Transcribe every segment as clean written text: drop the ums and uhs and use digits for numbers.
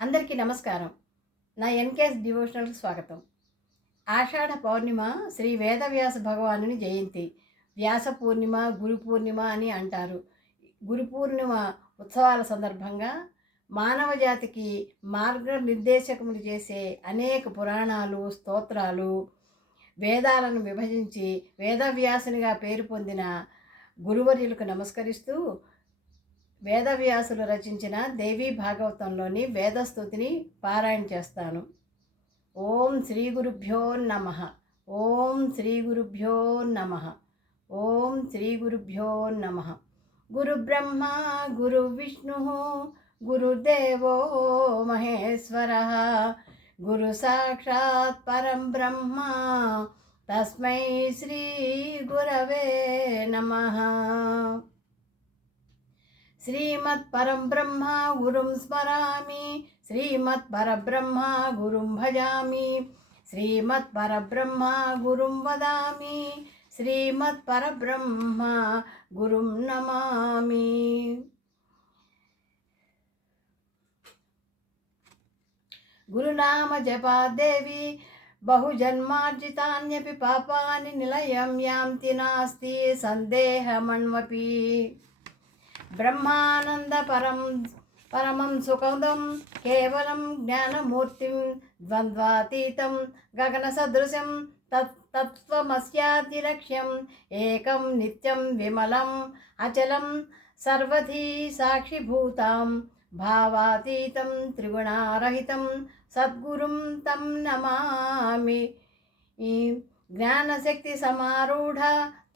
అందరికీ నమస్కారం. నా ఎన్‌కేఎస్ డివోషనల్‌కి స్వాగతం. ఆషాఢ పౌర్ణిమ శ్రీ వేదవ్యాస భగవానుని జయంతి. వ్యాస పూర్ణిమ, గురు పూర్ణిమ అని అంటారు. గురు పూర్ణిమ ఉత్సవాల సందర్భంగా మానవ జాతికి మార్గనిర్దేశకములు చేసే అనేక పురాణాలు, స్తోత్రాలు, వేదాలను విభజించి వేదవ్యాసునిగా పేరు పొందిన గురువర్యులకు నమస్కరిస్తూ వేదవ్యాసులు రచించిన దేవీ భాగవతంలోని వేదస్తుతిని పారాయణ చేస్తాను. ఓం శ్రీ గురుభ్యో నమః. ఓం శ్రీ గురుభ్యో నమః. ఓం శ్రీ గురుభ్యో నమః. గురు బ్రహ్మ గురు విష్ణు గురుదేవో మహేశ్వరః గురు సాక్షాత్ పరం బ్రహ్మ తస్మై శ్రీ గురవే నమః. శ్రీమత్పరం బ్రహ్మ గురుం స్మరామి, శ్రీమత్పరబ్రహ్మ గురుం భజామి, శ్రీమత్పరబ్రహ్మ గురుం వదామి, శ్రీమత్పరబ్రహ్మ గురుం నమామి. గురునామ జపాదేవి బహుజన్మార్జితాన్యపి పాపాని నిలయం యాంతి నాస్తి సందేహమన్వపి. బ్రహ్మానంద పరమం సుఖదం కేవలం జ్ఞానమూర్తిం ద్వంద్వాతీతం గగన సదృశం తత్వమస్యాతిలక్ష్యం ఏకం నిత్యం విమలం అచలం సర్వధీ సాక్షిభూతాం భావాతీతం త్రిగుణారహితం సద్గురుం తం నమామి. జ్ఞానశక్తి సమారూఢ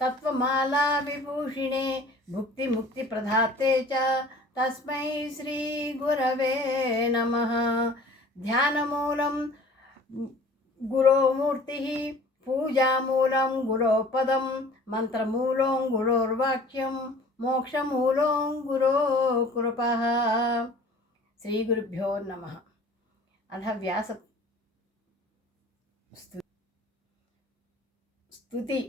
తత్వమాలా విభూషిణే భుక్తి ముక్తి ప్రదాతే చ తస్మై శ్రీ గురవే నమః. ధ్యానమూలం గురోమూర్తి, పూజామూలం గురోపదం, మంత్రమూలం గురోర్వాక్యం, మోక్షమూలం గురో కృపః. శ్రీ గురుభ్యో నమః. అథ వ్యాస స్తుతి.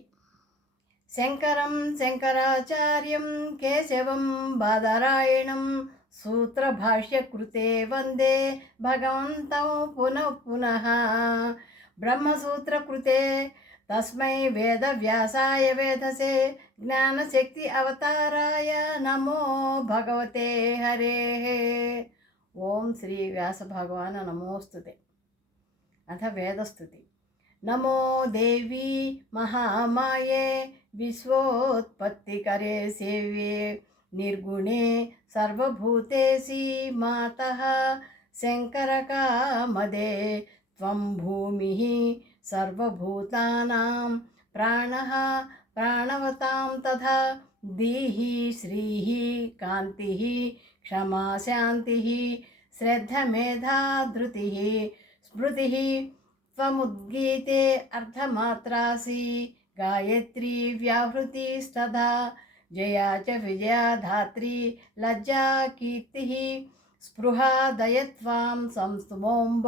శంకరం శంకరాచార్యం కేశవం బాదరాయణం సూత్రభాష్యకృతే వందే భగవంతం పునః పునః. బ్రహ్మసూత్రకృతే తస్మై వేదవ్యాసాయ వేదసే జ్ఞానశక్తి అవతారాయ నమో భగవతే హరేః. ఓం శ్రీ వ్యాస భగవాన్ నమోస్తుతే. అథ వేదస్తుతి. నమో దేవీ మహామాయే విశ్వోత్పత్తికరే సేవ్యే నిర్గుణే సర్వభూతేసి మాతః శంకరకామదే త్వం భూమిః సర్వభూతానాం ప్రాణః ప్రాణవతాం తథా దీః శ్రీః కాంతిః క్షమా శాంతిః శ్రద్ధ మేధా ధృతిః స్మృతిః త్వముద్గీతే అర్ధమాత్రాసి గాయత్రీ వ్యాహృతిస్తథా జయా చ విజయా ధాత్రీ లజ్జా కీర్తిః స్పృహా దయత్వాం సంస్తుమోంబ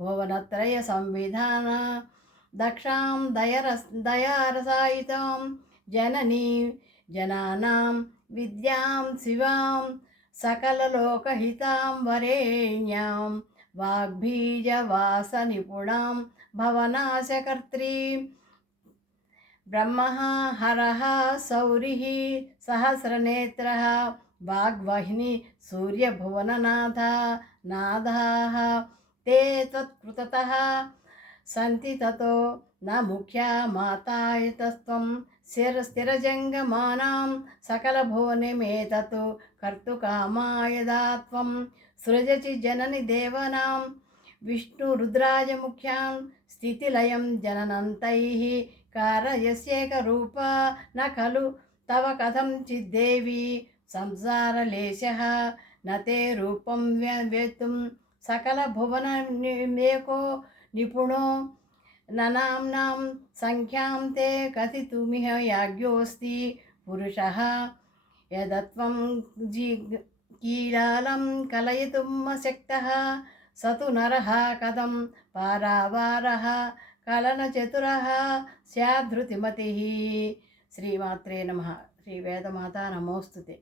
భువనత్రయ సంవిధాన దక్షాం దయారసాయితాం జననీ జనానాం విద్యాం శివాం సకలలోకహితాం వరేణ్యాం వాగ్బీజవాసనిపుణాం భవనాశకర్త్రీం బ్రహ్మః హరః సౌరిః సహస్రనేత్రः వాగ్వాహిని సూర్యభువననాథ నాదాః తే త్వత్కృతతః సంతి తతో న ముఖ్యా మాతాయతస్త్వం స్థిరజంగమానాం సకలభువనమేతత్ కర్తుకామాయదా త్వం సృజసి జనని దేవానాం విష్ణురుద్రాయ ముఖ్యాం స్థితిలయం జననంతైః కారయస్యేకరూపా న ఖలు తవ కథం చిద్దేవి సంసారలేశః న తే రూపం వేత్తుం సకలభువనమేకో నిపుణో ననాంనాం సంఖ్యాం తే కథితుమిహ యాజ్ఞోస్తి పురుషः యదత్వం కీలాలం కలయితుం అశక్తః సతు నరః కథం పారావారः కలనచతురः స్యాద్ధృతిమతిः. శ్రీమాత్రే నమః. శ్రీ వేదమాత నమోస్తుతే.